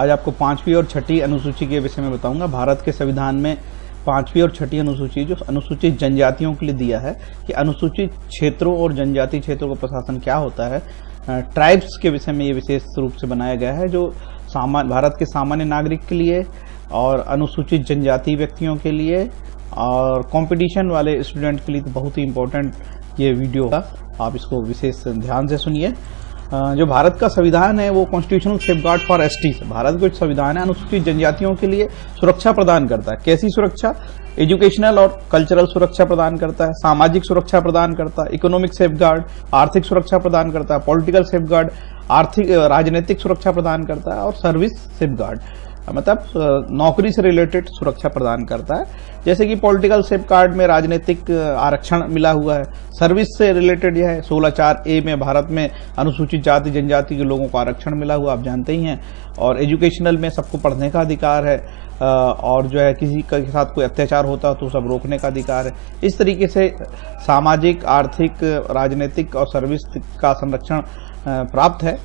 आज आपको पांचवी और छठी अनुसूची के विषय में बताऊंगा। भारत के संविधान में पांचवी और छठी अनुसूची जो अनुसूचित जनजातियों के लिए दिया है कि अनुसूचित क्षेत्रों और जनजाति क्षेत्रों का प्रशासन क्या होता है। ट्राइब्स के विषय में ये विशेष रूप से बनाया गया है जो भारत के सामान्य नागरिक के लिए और अनुसूचित जनजाति व्यक्तियों के लिए और कंपटीशन वाले स्टूडेंट के लिए तो बहुत ही इम्पोर्टेंट ये वीडियो है। आप इसको विशेष ध्यान से सुनिए। जो भारत का संविधान है वो constitutional safeguard for ST, Bharat का संविधान है अनुसूचित जनजातियों के लिए सुरक्षा प्रदान करता है। कैसी सुरक्षा? एजुकेशनल और कल्चरल सुरक्षा प्रदान करता है, सामाजिक सुरक्षा प्रदान करता है, इकोनॉमिक सेफगार्ड आर्थिक सुरक्षा प्रदान करता है, पॉलिटिकल सेफगार्ड आर्थिक राजनीतिक सुरक्षा प्रदान करता है और सर्विस सेफगार्ड मतलब नौकरी से रिलेटेड सुरक्षा प्रदान करता है। जैसे कि पॉलिटिकल सेफगार्ड में राजनीतिक आरक्षण मिला हुआ है, सर्विस से रिलेटेड यह है 16(4)A में भारत में अनुसूचित जाति जनजाति के लोगों को आरक्षण मिला हुआ आप जानते ही हैं। और एजुकेशनल में सबको पढ़ने का अधिकार है और जो है किसी के साथ कोई अत्याचार होता तो सब रोकने का अधिकार है। इस तरीके से सामाजिक आर्थिक राजनीतिक और सर्विस का संरक्षण प्राप्त है।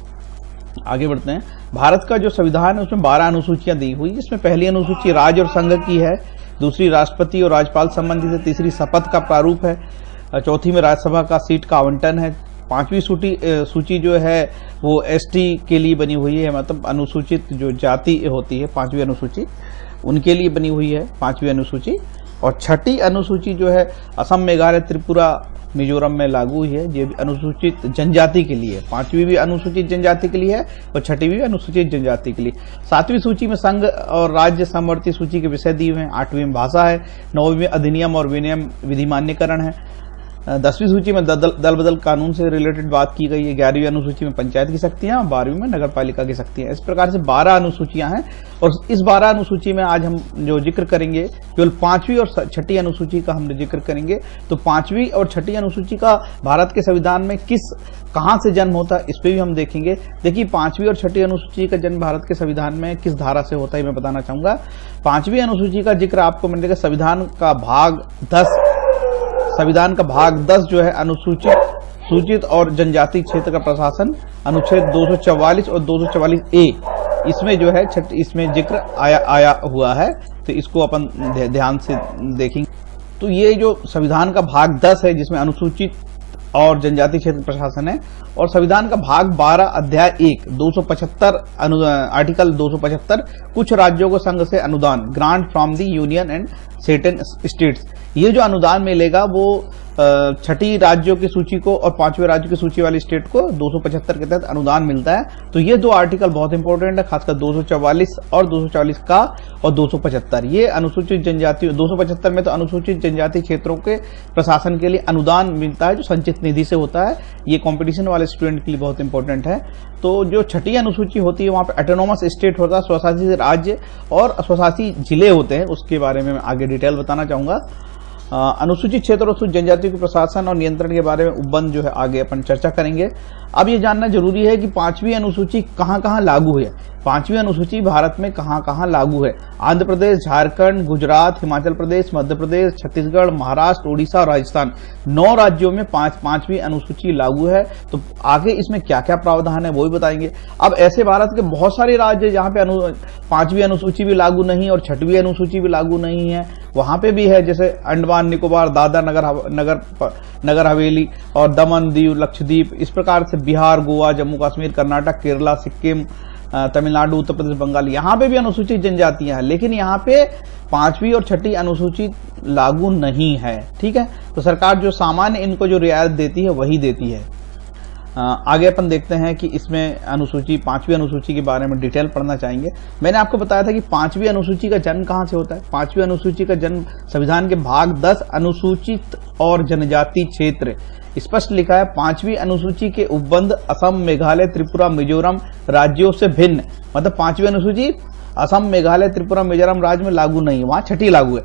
आगे बढ़ते हैं। भारत का जो संविधान है उसमें 12 अनुसूचियां दी हुई, जिसमें पहली अनुसूची राज्य और संघ की है, दूसरी राष्ट्रपति और राज्यपाल संबंधित है, तीसरी शपथ का प्रारूप है, चौथी में राज्यसभा का सीट का आवंटन है, पांचवी सूची जो है वो एसटी के लिए बनी हुई है, मतलब अनुसूचित जो जाति होती है पांचवी अनुसूची उनके लिए बनी हुई है पांचवी अनुसूची। और छठी अनुसूची जो है असम मेघालय त्रिपुरा मिजोरम में लागू हुई है, ये अनुसूचित जनजाति के लिए। पांचवी भी अनुसूचित जनजाति के लिए है और छठी भी अनुसूचित जनजाति के लिए। सातवीं सूची में संघ और राज्य समवर्ती सूची के विषय दिए हुए हैं। आठवीं में भाषा है, नौवीं में अधिनियम और विनियम विधिमान्यकरण है, 10वीं सूची में दल बदल कानून से रिलेटेड बात की गई है, 11वीं अनुसूची में पंचायत की शक्तियां, 12वीं में नगर पालिका की शक्तियां। इस प्रकार से 12 अनुसूचियां हैं और इस 12 अनुसूची में आज हम जो जिक्र करेंगे केवल पांचवी और छठी अनुसूची का हम जिक्र करेंगे। तो पांचवी और छठी अनुसूची का भारत के संविधान में कहां से जन्म होता है इस पे भी हम देखेंगे। देखिए पांचवी और छठी अनुसूची का जन्म भारत के संविधान में किस धारा से होता है मैं बताना चाहूंगा। पांचवी अनुसूची का जिक्र आपको मिलेगा संविधान का भाग 10 जो है अनुसूचित सूचित और जनजाति क्षेत्र का प्रशासन, अनुच्छेद 244 और 244A इसमें जो है इसमें जिक्र आया हुआ है, तो इसको अपन ध्यान से देखेंगे। तो ये जो संविधान का भाग 10 है जिसमें अनुसूचित और जनजाति क्षेत्र प्रशासन है, और संविधान का भाग 12 अध्याय 1 275 आर्टिकल 275 कुछ राज्यों को संघ से अनुदान grant from the union and certain states, ये जो अनुदान मिलेगा वो छठी राज्यों की सूची को और पांचवें राज्य की सूची वाली स्टेट को 275 के तहत अनुदान मिलता है। तो ये दो आर्टिकल बहुत इंपॉर्टेंट है, खासकर 244 और 244 का और 275 ये अनुसूचित जनजाति। 275 में तो अनुसूचित जनजाति क्षेत्रों के प्रशासन के लिए अनुदान मिलता है जो संचित निधि से होता है। ये कंपटीशन वाले स्टूडेंट के लिए बहुत इंपॉर्टेंट है। तो जो छठी अनुसूची होती है वहां पे ऑटोनोमस स्टेट होता है, स्वशासी राज्य और स्वशासी जिले होते हैं, उसके बारे में मैं आगे डिटेल बताना चाहूंगा। अनुसूचित क्षेत्र और जनजातियों के प्रशासन और नियंत्रण के बारे में उपबंध जो है आगे अपन चर्चा करेंगे। अब ये जानना जरूरी है कि पांचवी अनुसूची कहां कहां लागू है। पांचवी अनुसूची भारत में कहां कहां लागू है? आंध्र प्रदेश, झारखंड, गुजरात, हिमाचल प्रदेश, मध्य प्रदेश, छत्तीसगढ़, महाराष्ट्र, उड़ीसा और राजस्थान 9 राज्यों में पांचवी अनुसूची लागू है। तो आगे इसमें क्या क्या प्रावधान है वो भी बताएंगे। अब ऐसे भारत के बहुत सारे राज्य जहां पे पांचवी अनुसूची भी लागू नहीं और छठवीं अनुसूची भी लागू नहीं है, वहां पे भी है, जैसे अंडमान निकोबार, दादर नगर हवेली और दमन दीव लक्षद्वीप। इस प्रकार से बिहार, गोवा, जम्मू कश्मीर, कर्नाटक, केरला, सिक्किम, तमिलनाडु, उत्तर प्रदेश, बंगाल, यहाँ पे भी अनुसूचित जनजातियां हैं, लेकिन यहाँ पे पांचवी और छठी अनुसूची लागू नहीं है। ठीक है, तो सरकार जो सामान्य इनको जो रियायत देती है वही देती है। आगे अपन देखते हैं कि इसमें पांचवी अनुसूची के बारे में डिटेल पढ़ना चाहेंगे। मैंने आपको बताया था कि पांचवी अनुसूची का जन्म कहां से होता है। पांचवी अनुसूची का जन्म संविधान के भाग 10 अनुसूचित और जनजाति क्षेत्र स्पष्ट लिखा है। पांचवी अनुसूची के उपबंध असम, मेघालय, त्रिपुरा, मिजोरम राज्यों से भिन्न, मतलब पांचवी अनुसूची असम, मेघालय, त्रिपुरा, मिजोरम राज्य में लागू नहीं है, वहां छठी लागू है,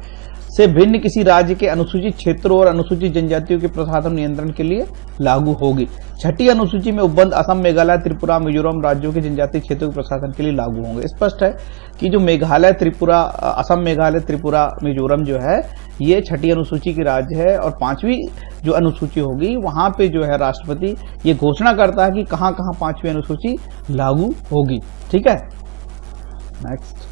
से भिन्न किसी राज्य के अनुसूचित क्षेत्रों और अनुसूचित जनजातियों के प्रशासन नियंत्रण के लिए लागू होगी। छठी अनुसूची में उपबंध असम, मेघालय, त्रिपुरा, मिजोरम राज्यों के जनजातीय क्षेत्रों के प्रशासन के लिए लागू होंगे। स्पष्ट है कि जो मेघालय, त्रिपुरा, असम, मेघालय, त्रिपुरा, मिजोरम जो है ये छठी अनुसूची की राज्य है, और पांचवी जो अनुसूची होगी वहां पे जो है राष्ट्रपति ये घोषणा करता है कि कहां कहां पांचवी अनुसूची लागू होगी। ठीक है, नेक्स्ट,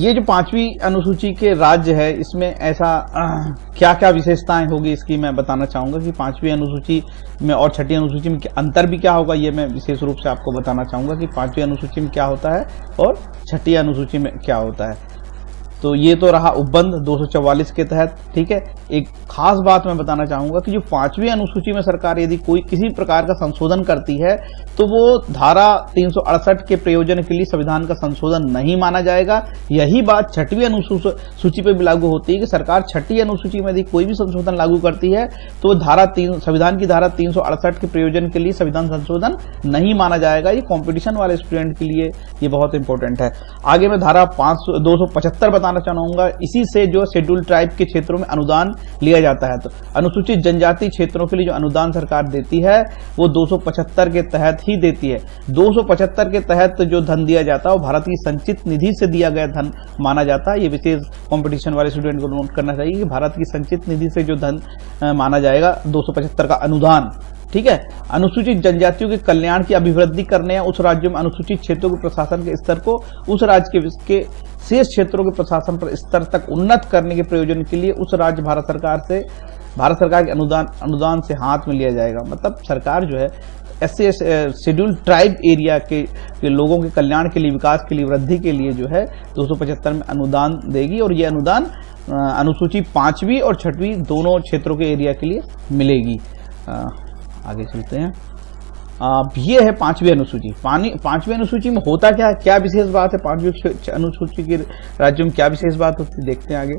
ये जो 5वीं अनुसूची के राज्य है, इसमें ऐसा क्या क्या विशेषताएं होगी इसकी मैं बताना चाहूंगा कि 5वीं अनुसूची में और 6ठी अनुसूची में अंतर भी क्या होगा, ये मैं विशेष रूप से आपको बताना चाहूंगा कि 5वीं अनुसूची में क्या होता है और 6ठी अनुसूची में क्या होता है। तो ये तो रहा उपबंध 244 के तहत। ठीक है, एक खास बात मैं बताना चाहूंगा कि जो 5वीं अनुसूची में सरकार यदि कोई किसी प्रकार का संशोधन करती है तो वो धारा 368 के प्रयोजन के लिए संविधान का संशोधन नहीं माना जाएगा। यही बात 6वीं अनुसूची पर भी लागू होती है कि सरकार 6ठी अनुसूची में यदि कोई भी संशोधन लागू करती है तो संविधान की धारा 368 के प्रयोजन के लिए संविधान संशोधन नहीं माना जाएगा। ये कॉम्पिटिशन वाले स्टूडेंट के लिए ये बहुत इंपॉर्टेंट है। आगे मैं धारा 275 बताना चाहूंगा, इसी से जो शेड्यूल ट्राइब के क्षेत्रों में अनुदान लिया जाता है। तो अनुसूचित जनजाति क्षेत्रों के लिए जो अनुदान सरकार देती है वो 275 के तहत ही देती है। 275 के तहत जो धन दिया जाता है वो भारत की संचित निधि से दिया गया धन माना जाता है। ये विशेष कंपटीशन वाले स्टूडेंट को नोट करना चाहिए कि भारत की संचित निधि से जो धन माना जाएगा 275 का अनुदान। ठीक है, अनुसूचित जनजातियों के कल्याण की अभिवृद्धि करने या उस राज्यों में अनुसूचित क्षेत्रों के प्रशासन के स्तर को उस राज्य के शेष क्षेत्रों के प्रशासन पर स्तर तक उन्नत करने के प्रयोजन के लिए उस राज्य भारत सरकार के अनुदान से हाथ में लिया जाएगा। मतलब सरकार जो है ऐसे शेड्यूल ट्राइब एरिया के लोगों के कल्याण के लिए, विकास के लिए, वृद्धि के लिए जो है 275 में अनुदान देगी और ये अनुदान अनुसूची 5वीं और 6वीं दोनों क्षेत्रों के एरिया के लिए मिलेगी। आगे चलते हैं। ये है 5वीं अनुसूची। 5वीं अनुसूची में होता क्या विशेष बात है, 5वीं अनुसूची के राज्यों में क्या विशेष बात होती है, देखते हैं आगे।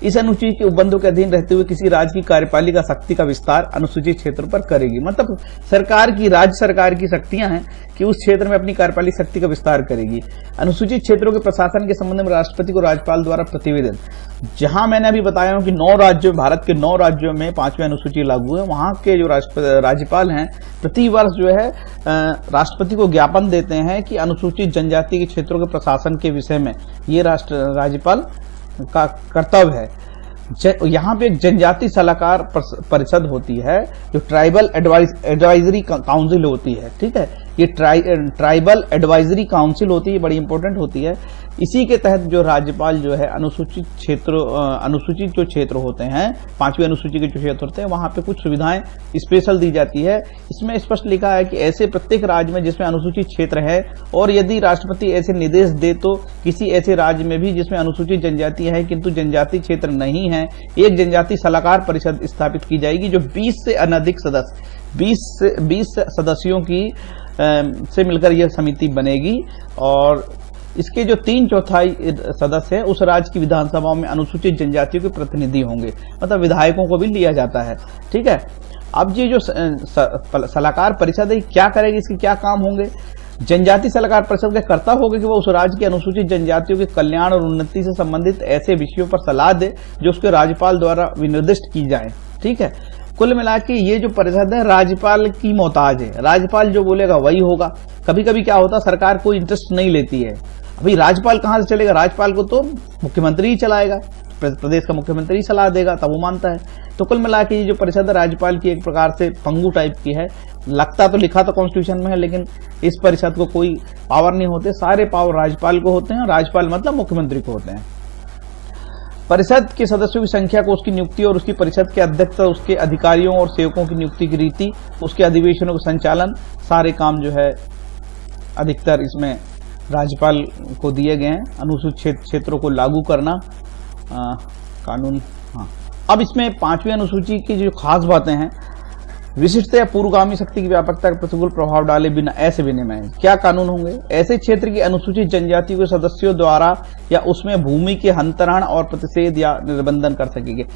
इस अनुसूची के उपबंधों के अधीन रहते हुए किसी राज्य की कार्यपालिका शक्ति का विस्तार अनुसूचित क्षेत्र पर करेगी। मतलब राज्य सरकार की शक्तियां हैं कि उस क्षेत्र में अपनी कार्यपालिक शक्ति का विस्तार करेगी। अनुसूचित क्षेत्रों के प्रशासन के संबंध में राष्ट्रपति को राज्यपाल द्वारा प्रतिवेदन, जहां मैंने अभी बताया हूं कि 9 राज्यों, भारत के 9 राज्यों में 5वीं अनुसूची लागू है, वहां के जो राज्यपाल हैं प्रतिवर्ष जो है राष्ट्रपति को ज्ञापन देते हैं कि अनुसूचित जनजाति के क्षेत्रों के प्रशासन के विषय में ये राज्यपाल का कर्तव्य है। यहाँ पे एक जनजाति सलाहकार परिषद होती है जो ट्राइबल एडवाइजरी काउंसिल होती है। ठीक है, ये ट्राइबल एडवाइजरी काउंसिल होती है, बड़ी इंपॉर्टेंट होती है। इसी के तहत जो राज्यपाल जो है अनुसूचित जो क्षेत्र होते हैं, 5वीं अनुसूची के जो क्षेत्र होते हैं, वहां पे कुछ सुविधाएं स्पेशल दी जाती है। इसमें स्पष्ट लिखा है कि ऐसे प्रत्येक राज्य में जिसमें अनुसूचित क्षेत्र है और यदि राष्ट्रपति ऐसे निर्देश दे तो किसी ऐसे राज्य में भी जिसमें अनुसूचित जनजाति है किंतु जनजाति क्षेत्र नहीं है, एक जनजाति सलाहकार परिषद स्थापित की जाएगी जो 20 से अनधिक सदस्य 20 सदस्यों की से मिलकर यह समिति बनेगी और इसके जो 3/4 सदस्य हैं उस राज्य की विधानसभाओं में अनुसूचित जनजातियों के प्रतिनिधि होंगे। मतलब विधायकों को भी लिया जाता है। ठीक है, अब ये जो सलाहकार परिषद है क्या करेगी, इसके क्या काम होंगे। जनजाति सलाहकार परिषद का कर्तव्य होगा कि वह उस राज्य की अनुसूचित जनजातियों के कल्याण और उन्नति से संबंधित ऐसे विषयों पर सलाह दे जो उसके राज्यपाल द्वारा विनिर्दिष्ट की जाए। ठीक है, कुल मिला के ये जो परिषद है राज्यपाल की मोहताज है, राज्यपाल जो बोलेगा वही होगा। कभी कभी क्या होता है, सरकार कोई इंटरेस्ट नहीं लेती है, अभी राज्यपाल कहां से चलेगा, राज्यपाल को तो मुख्यमंत्री ही चलाएगा, प्रदेश का मुख्यमंत्री सलाह देगा तब वो मानता है। तो कुल मिला के ये जो परिषद है राज्यपाल की एक प्रकार से पंगु टाइप की है। लगता तो लिखा तो कॉन्स्टिट्यूशन में है लेकिन इस परिषद को कोई पावर नहीं होते, सारे पावर राज्यपाल को होते हैं। राज्यपाल मतलब मुख्यमंत्री को होते हैं। परिषद के सदस्यों की संख्या को, उसकी नियुक्ति और उसकी परिषद के अध्यक्ष, उसके अधिकारियों और सेवकों की नियुक्ति की रीति, उसके अधिवेशनों का संचालन, सारे काम जो है अधिकतर इसमें राज्यपाल को दिए गए हैं। अनुसूचित क्षेत्रों को लागू करना कानून। हाँ, अब इसमें 5वीं अनुसूची की जो खास बातें हैं, विशिष्ट या पूर्वगामी शक्ति की व्यापकता का प्रतिकूल प्रभाव डाले बिना ऐसे विनिमय क्या कानून होंगे। ऐसे क्षेत्र की अनुसूचित जनजाति के सदस्यों द्वारा या उसमें भूमि के हंतरण और प्रतिषेध या निर्बंधन कर सकेंगे।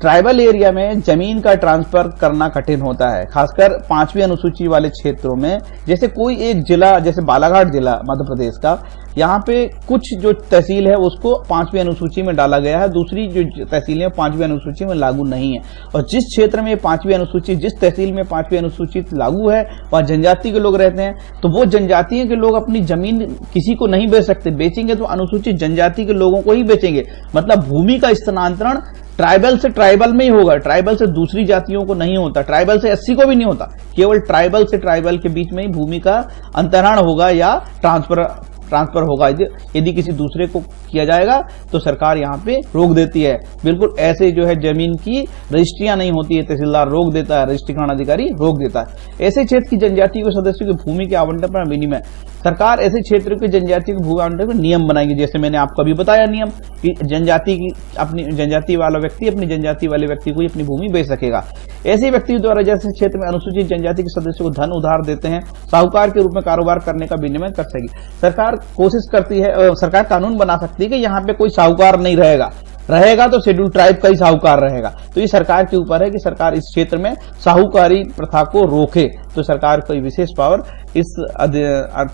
ट्राइबल एरिया में जमीन का ट्रांसफर करना कठिन होता है, खासकर 5वीं अनुसूची वाले क्षेत्रों में। जैसे कोई एक जिला, जैसे बालाघाट जिला मध्य प्रदेश का, यहाँ पे कुछ जो तहसील है उसको 5वीं अनुसूची में डाला गया है, दूसरी जो तहसीलें 5वीं अनुसूची में लागू नहीं है। और जिस क्षेत्र में 5वीं अनुसूची, जिस तहसील में 5वीं अनुसूची लागू है वहाँ जनजाति के लोग रहते हैं, तो वो जनजातियों के लोग अपनी जमीन किसी को नहीं बेच सकते। बेचेंगे तो अनुसूचित जनजाति के लोगों को ही बेचेंगे। मतलब भूमि का स्थानांतरण ट्राइबल से ट्राइबल में ही होगा, ट्राइबल से दूसरी जातियों को नहीं होता, ट्राइबल से एससी को भी नहीं होता, केवल ट्राइबल से ट्राइबल के बीच में ही भूमि का अंतरण होगा या ट्रांसफर होगा। यदि किसी दूसरे को किया जाएगा तो सरकार यहाँ पे रोक देती है। बिल्कुल ऐसे जो है जमीन की रजिस्ट्रियां नहीं होती है, तहसीलदार रोक देता है, रजिस्ट्रीकरण अधिकारी रोक देता है। ऐसे क्षेत्र की जनजाति के सदस्यों की भूमि के आवंटन पर विनिमय सरकार ऐसे क्षेत्र के जनजाति के भूमि आवंटन पर नियम बनाएगी। जैसे मैंने आपको अभी बताया नियम कि जनजाति वाला व्यक्ति अपनी जनजाति वाले व्यक्ति को अपनी भूमि बेच सकेगा। ऐसे व्यक्ति द्वारा जैसे क्षेत्र में अनुसूचित जनजाति के सदस्यों को धन उधार देते हैं, साहूकार के रूप में कारोबार करने का विनिमय कर सकेगी। सरकार कोशिश करती है, सरकार कानून बना सकती है कि यहाँ पे कोई साहूकार नहीं रहेगा तो शेड्यूल ट्राइब का ही साहूकार रहेगा। तो ये सरकार के ऊपर है कि सरकार इस क्षेत्र में साहूकारी प्रथा को रोके। तो सरकार को विशेष पावर इस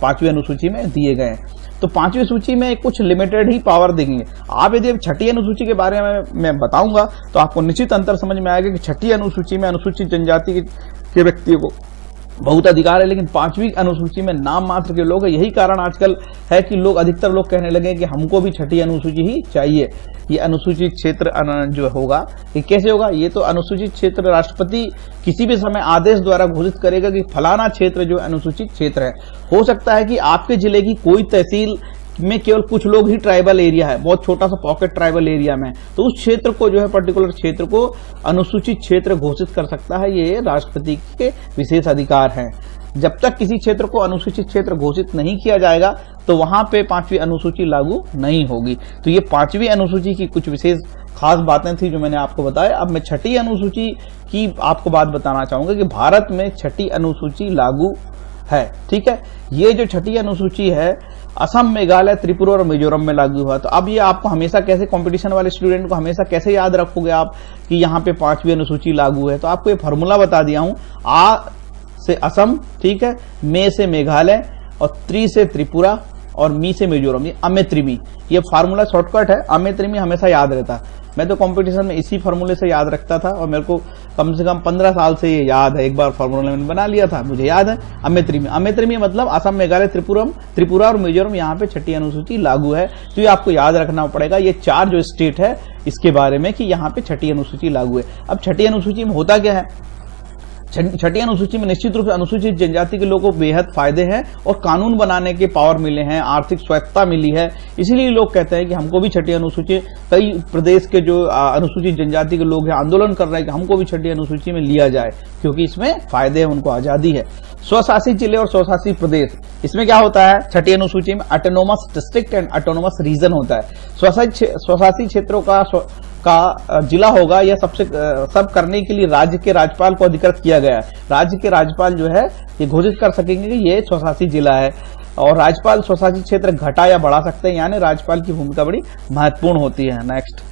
5वीं अनुसूची में दिए गए हैं। तो 5वीं सूची में कुछ लिमिटेड ही पावर देंगे। आप यदि 6ठी अनुसूची के बारे में मैं बताऊंगा तो आपको निश्चित अंतर समझ में आएगा कि 6ठी अनुसूची में अनुसूचित जनजाति के व्यक्तियों को बहुत अधिकार है, लेकिन 5वीं अनुसूची में नाम मात्र के लोग हैं। यही कारण आजकल है कि अधिकतर लोग कहने लगे कि हमको भी 6ठी अनुसूची ही चाहिए। ये अनुसूचित क्षेत्र जो होगा ये कैसे होगा? ये तो अनुसूचित क्षेत्र राष्ट्रपति किसी भी समय आदेश द्वारा घोषित करेगा कि फलाना क्षेत्र जो अनुसूचित क्षेत्र है। हो सकता है कि आपके जिले की कोई तहसील में केवल कुछ लोग ही ट्राइबल एरिया है, बहुत छोटा सा पॉकेट ट्राइबल एरिया में, तो उस क्षेत्र को जो है पर्टिकुलर क्षेत्र को अनुसूचित क्षेत्र घोषित कर सकता है। ये राष्ट्रपति के विशेष अधिकार हैं। जब तक किसी क्षेत्र को अनुसूचित क्षेत्र घोषित नहीं किया जाएगा तो वहां पे 5वीं अनुसूची लागू नहीं होगी। तो ये 5वीं अनुसूची की कुछ विशेष खास बातें थी जो मैंने आपको बताया। अब मैं 6ठी अनुसूची की आपको बात बताना चाहूंगा कि भारत में 6ठी अनुसूची लागू है। ठीक है, ये जो 6ठी अनुसूची है असम, मेघालय, त्रिपुरा और मिजोरम में लागू हुआ। तो अब ये आपको हमेशा कैसे, कंपटीशन वाले स्टूडेंट को हमेशा कैसे याद रखोगे आप कि यहाँ पे 5वीं अनुसूची लागू है? तो आपको ये फॉर्मूला बता दिया हूं। आ से असम, ठीक है, मे से मेघालय और त्रि से त्रिपुरा और मी से मिजोरम, ये अमे त्रिमी। ये फार्मूला शॉर्टकट है, अमे त्रिमी हमेशा याद रहता है। मैं तो कंपटीशन में इसी फार्मूले से याद रखता था और मेरे को कम से कम 15 साल से ये याद है। एक बार फार्मूला मैंने बना लिया था, मुझे याद है। अमे त्रिमी मतलब असम, मेघालय, त्रिपुरा और मिजोरम, यहाँ पे 6ठी अनुसूची लागू है। तो ये आपको याद रखना पड़ेगा, ये 4 जो स्टेट है इसके बारे में कि यहाँ पे 6ठी अनुसूची लागू है। अब 6ठी अनुसूची में होता क्या है? 6ठी अनुसूची में निश्चित रूप से अनुसूचित जनजाति के लोगों को बेहद फायदे हैं और कानून बनाने के पावर मिले हैं, आर्थिक स्वायत्तता मिली है। इसीलिए लोग कहते हैं कि हमको भी 6ठी अनुसूची, कई प्रदेश के जो अनुसूचित जनजाति के लोग हैं आंदोलन कर रहे हैं कि हमको भी 6ठी अनुसूची में लिया जाए, क्योंकि इसमें फायदे हैं, उनको आजादी है। स्वशासित जिले और स्वशासित प्रदेश, इसमें क्या होता है? 6ठी अनुसूची में autonomous district and autonomous region होता है। स्वशासित क्षेत्रों का जिला होगा, यह सब करने के लिए राज्य के राज्यपाल को अधिकृत किया गया है। राज्य के राज्यपाल जो है ये घोषित कर सकेंगे कि ये स्वशासित जिला है और राज्यपाल स्वशासित क्षेत्र घटा या बढ़ा सकते हैं, यानी राज्यपाल की भूमिका बड़ी महत्वपूर्ण होती है। नेक्स्ट,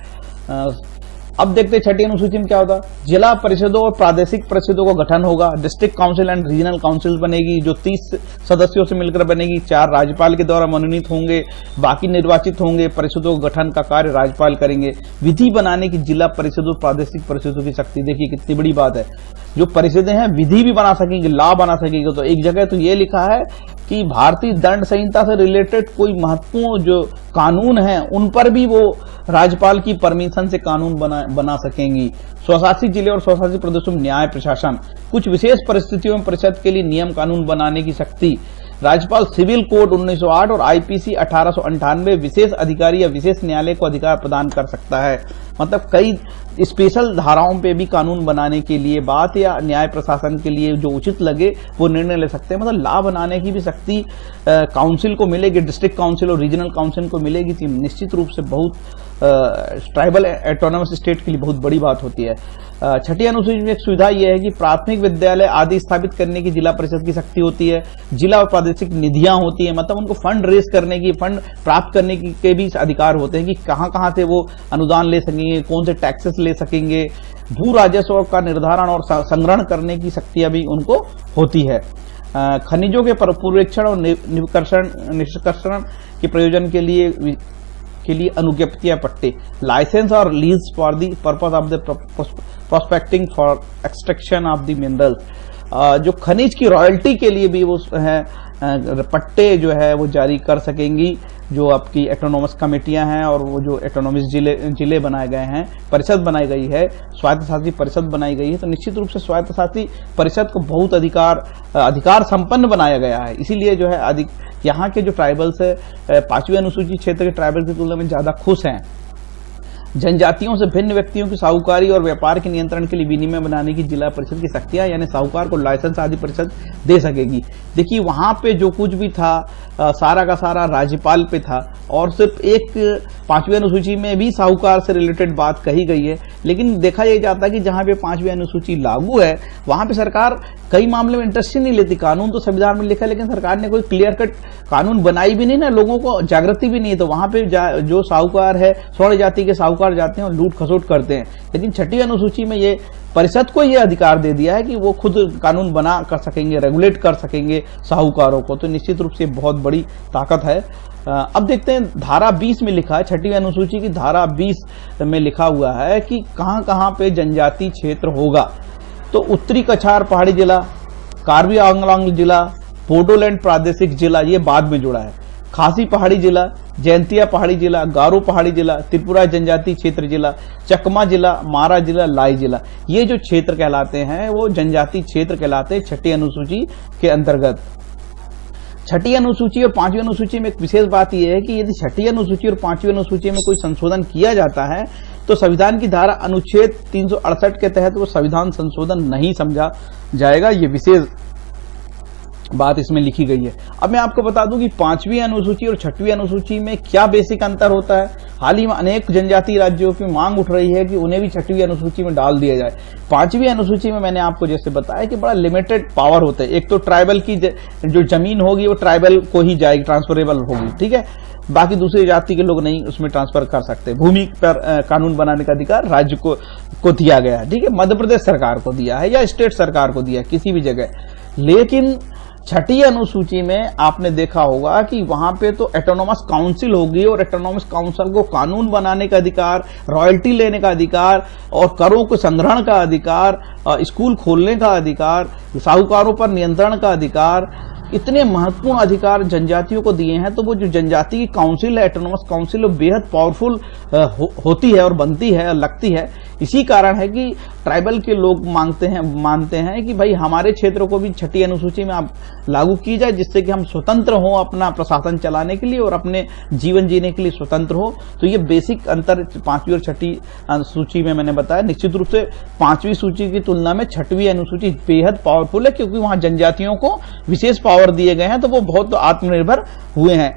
अब देखते हैं 6ठी अनुसूची में क्या होता है। जिला परिषदों और प्रादेशिक परिषदों का गठन होगा। District council and regional council बनेगी जो 30 सदस्यों से मिलकर बनेगी। 4 राज्यपाल के द्वारा मनोनीत होंगे, बाकी निर्वाचित होंगे। परिषदों के गठन का कार्य राज्यपाल करेंगे। विधि बनाने की जिला परिषदों, प्रादेशिक परिषदों की शक्ति, देखिए कितनी बड़ी बात है। जो परिषदें हैं विधि भी बना सकेंगे, लॉ बना सकेंगे। तो एक जगह तो ये लिखा है कि भारतीय दंड संहिता से रिलेटेड कोई महत्वपूर्ण जो कानून है उन पर भी वो राज्यपाल की परमिशन से कानून बना सकेंगी। स्वशासित जिले और स्वशासित प्रदेशों में न्याय प्रशासन, कुछ विशेष परिस्थितियों में परिषद के लिए नियम कानून बनाने की शक्ति। राज्यपाल सिविल कोड 1908 और आईपीसी 1898 विशेष अधिकारी या विशेष न्यायालय को अधिकार प्रदान कर सकता है। मतलब कई स्पेशल धाराओं पे भी कानून बनाने के लिए बात या न्याय प्रशासन के लिए जो उचित लगे वो निर्णय ले सकते हैं। मतलब लॉ बनाने की भी शक्ति काउंसिल को मिलेगी, डिस्ट्रिक्ट काउंसिल और रीजनल काउंसिल को मिलेगी। तो निश्चित रूप से बहुत ट्राइबल ऑटोनोमस स्टेट के लिए बहुत बड़ी बात होती है। 6ठी अनुसूची में एक सुविधा यह है कि प्राथमिक विद्यालय आदि स्थापित करने की जिला परिषद की शक्ति होती है। जिला और प्रादेशिक निधियां होती है, मतलब उनको फंड रेज करने की, फंड प्राप्त करने के भी अधिकार होते हैं कि कहां से वो अनुदान ले सकेंगे, कौन से टैक्सेस ले सकेंगे। भू राजस्व का निर्धारण और संग्रहण करने की शक्तियां भी उनको होती है। खनिजों के पूर्वेक्षण और निष्कर्षण के प्रयोजन के लिए अनुज्ञप्तियां पट्टे, लाइसेंस और lease for the purpose of the prospecting for extraction of the minerals. जो खनिज की रॉयल्टी के लिए भी वो है पट्टे जो है वो जारी कर सकेंगी जो आपकी ऑटोनॉमस कमेटियां हैं और वो जो ऑटोनॉमस जिले बनाए गए हैं, परिषद बनाई गई है, स्वायत्तशासी परिषद बनाई गई है। तो निश्चित रूप से स्वायत्तशासी परिषद को बहुत अधिकार संपन्न बनाया गया है। इसीलिए जो है यहाँ के जो ट्राइबल्स है 5वीं अनुसूचित क्षेत्र के ट्राइबल की तुलना में ज्यादा खुश हैं। जनजातियों से भिन्न व्यक्तियों की साहूकारी और व्यापार के नियंत्रण के लिए विनिमय बनाने की जिला परिषद की शक्तियां, यानी साहूकार को लाइसेंस आदि परिषद दे सकेगी। देखिए वहां पे जो कुछ भी था सारा का सारा राज्यपाल पे था और सिर्फ एक 5वीं अनुसूची में भी साहूकार से रिलेटेड बात कही गई है। लेकिन देखा यह जाता है कि जहां पे 5वीं अनुसूची लागू है वहां पे सरकार कई मामले में इंटरेस्ट ही नहीं लेती। कानून तो संविधान में लिखा है लेकिन सरकार ने कोई क्लियर कट कानून बनाई भी नहीं ना, लोगों को जागृति भी नहीं है। तो वहां पे जो साहूकार है, स्वर्ण जाति के साहूकार जाते हैं और लूट खसोट करते हैं। लेकिन 6वीं अनुसूची में ये परिषद को यह अधिकार दे दिया है कि वो खुद कानून बना कर सकेंगे, रेगुलेट कर सकेंगे साहूकारों को। तो निश्चित रूप से बहुत बड़ी ताकत है। अब देखते हैं धारा 20 में लिखा है, 6वीं अनुसूची की धारा 20 में लिखा हुआ है कि कहां कहां पे जनजाति क्षेत्र होगा। तो उत्तरी कछार पहाड़ी जिला, कार्बी आंगलांग जिला, बोडोलैंड प्रादेशिक जिला ये बाद में जुड़ा है, खासी पहाड़ी जिला, जयंतिया पहाड़ी जिला, गारो पहाड़ी जिला, त्रिपुरा जनजाति क्षेत्र जिला, चकमा जिला, मारा जिला, लाई जिला, ये जो क्षेत्र कहलाते हैं वो जनजाति क्षेत्र कहलाते हैं 6वीं अनुसूची के अंतर्गत। 6वीं अनुसूची और 5वीं अनुसूची में एक विशेष बात यह है कि यदि 6वीं अनुसूची और 5वीं अनुसूची में कोई संशोधन किया जाता है तो संविधान की धारा अनुच्छेद 368 के तहत वो संविधान संशोधन नहीं समझा जाएगा। ये विशेष बात इसमें लिखी गई है। अब मैं आपको बता दूं कि 5वीं अनुसूची और 6वीं अनुसूची में क्या बेसिक अंतर होता है। हाल ही में अनेक जनजातीय राज्यों की मांग उठ रही है कि उन्हें भी 6वीं अनुसूची में डाल दिया जाए। 5वीं अनुसूची में मैंने आपको जैसे बताया कि बड़ा लिमिटेड पावर होता है। एक तो ट्राइबल की जो जमीन होगी वो ट्राइबल को ही जाएगी, ट्रांसफरेबल होगी, ठीक है। बाकी दूसरी जाति के लोग नहीं उसमें ट्रांसफर कर सकते। भूमि पर कानून बनाने का अधिकार राज्य को दिया गया है, ठीक है। मध्य प्रदेश सरकार को दिया है या स्टेट सरकार को दिया है किसी भी जगह। लेकिन 6वीं अनुसूची में आपने देखा होगा कि वहां पे तो ऑटोनॉमस काउंसिल होगी और ऑटोनॉमस काउंसिल को कानून बनाने का अधिकार, रॉयल्टी लेने का अधिकार और करों को संग्रहण का अधिकार, स्कूल खोलने का अधिकार, साहूकारों पर नियंत्रण का अधिकार, इतने महत्वपूर्ण अधिकार जनजातियों को दिए हैं। तो वो जो जनजाति की काउंसिल है, ऑटोनॉमस काउंसिल, वो बेहद पावरफुल होती है और बनती है और लगती है। इसी कारण है कि ट्राइबल के लोग मानते हैं कि भाई हमारे क्षेत्र को भी 6वीं अनुसूची में आप लागू की जाए, जिससे कि हम स्वतंत्र हों अपना प्रशासन चलाने के लिए और अपने जीवन जीने के लिए स्वतंत्र हो। तो ये बेसिक अंतर 5वीं और 6वीं अनुसूची में मैंने बताया। निश्चित रूप से 5वीं सूची की तुलना में 6वीं अनुसूची बेहद पावरफुल है, क्योंकि वहां जनजातियों को विशेष पावर दिए गए हैं, तो वो बहुत आत्मनिर्भर हुए हैं।